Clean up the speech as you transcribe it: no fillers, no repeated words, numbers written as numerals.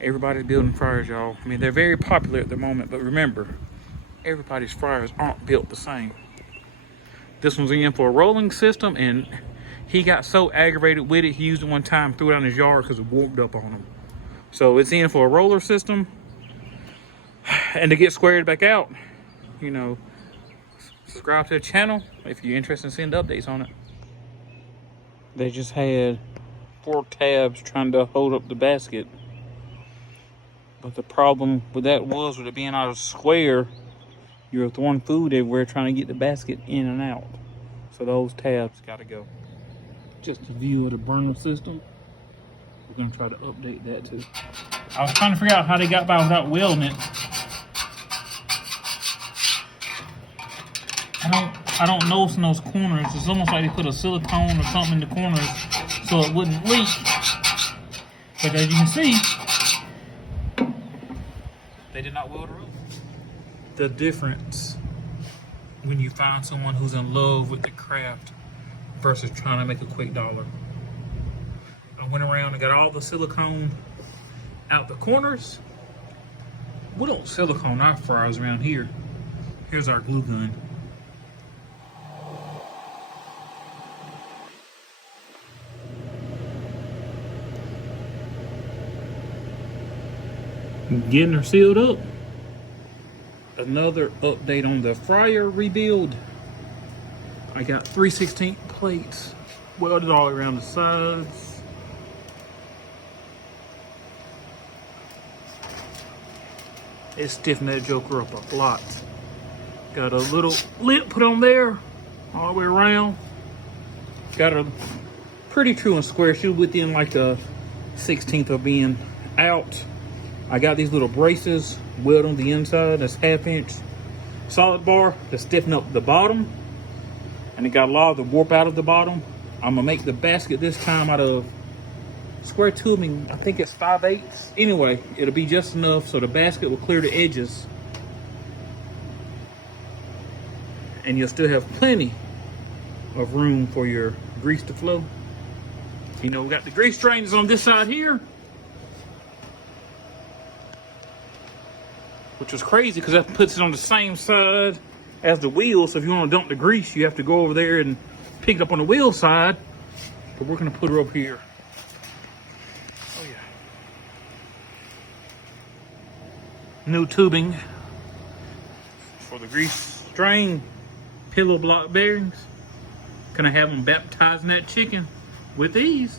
Everybody's building fryers, y'all. I mean, they're very popular at the moment, but remember, everybody's fryers aren't built the same. This one's in for a rolling system, and he got so aggravated with it, he used it one time, threw it out in his yard because it warped up on him. So it's in for a roller system. And to get squared back out, you know, subscribe to the channel if you're interested in seeing the updates on it. They just had 4 tabs trying to hold up the basket. But the problem with that was, with it being out of square, you're throwing food everywhere trying to get the basket in and out. So those tabs gotta go. Just a view of the burner system. We're gonna try to update that too. I was trying to figure out how they got by without welding it. I don't notice in those corners. It's almost like they put a silicone or something in the corners so it wouldn't leak. But as you can see, they did not weld it up. The difference when you find someone who's in love with the craft versus trying to make a quick dollar. I went around and got all the silicone out the corners. We don't silicone our fryers around here. Here's our glue gun. Getting her sealed up. Another update on the fryer rebuild. I got 3/16 plates welded all around the sides. It stiffened that joker up a lot. Got a little lip put on there all the way around. Got a pretty true and square. She was within like a 1/16 of being out. I got these little braces welded on the inside. That's 1/2 inch solid bar to stiffen up the bottom. And it got a lot of the warp out of the bottom. I'm gonna make the basket this time out of square tubing. I think it's 5/8. Anyway, it'll be just enough so the basket will clear the edges. And you'll still have plenty of room for your grease to flow. You know, we got the grease drains on this side here, which was crazy because that puts it on the same side as the wheel. So if you want to dump the grease, you have to go over there and pick it up on the wheel side. But we're gonna put her up here. Oh yeah. New tubing for the grease drain, pillow block bearings. Gonna have them baptizing that chicken with these.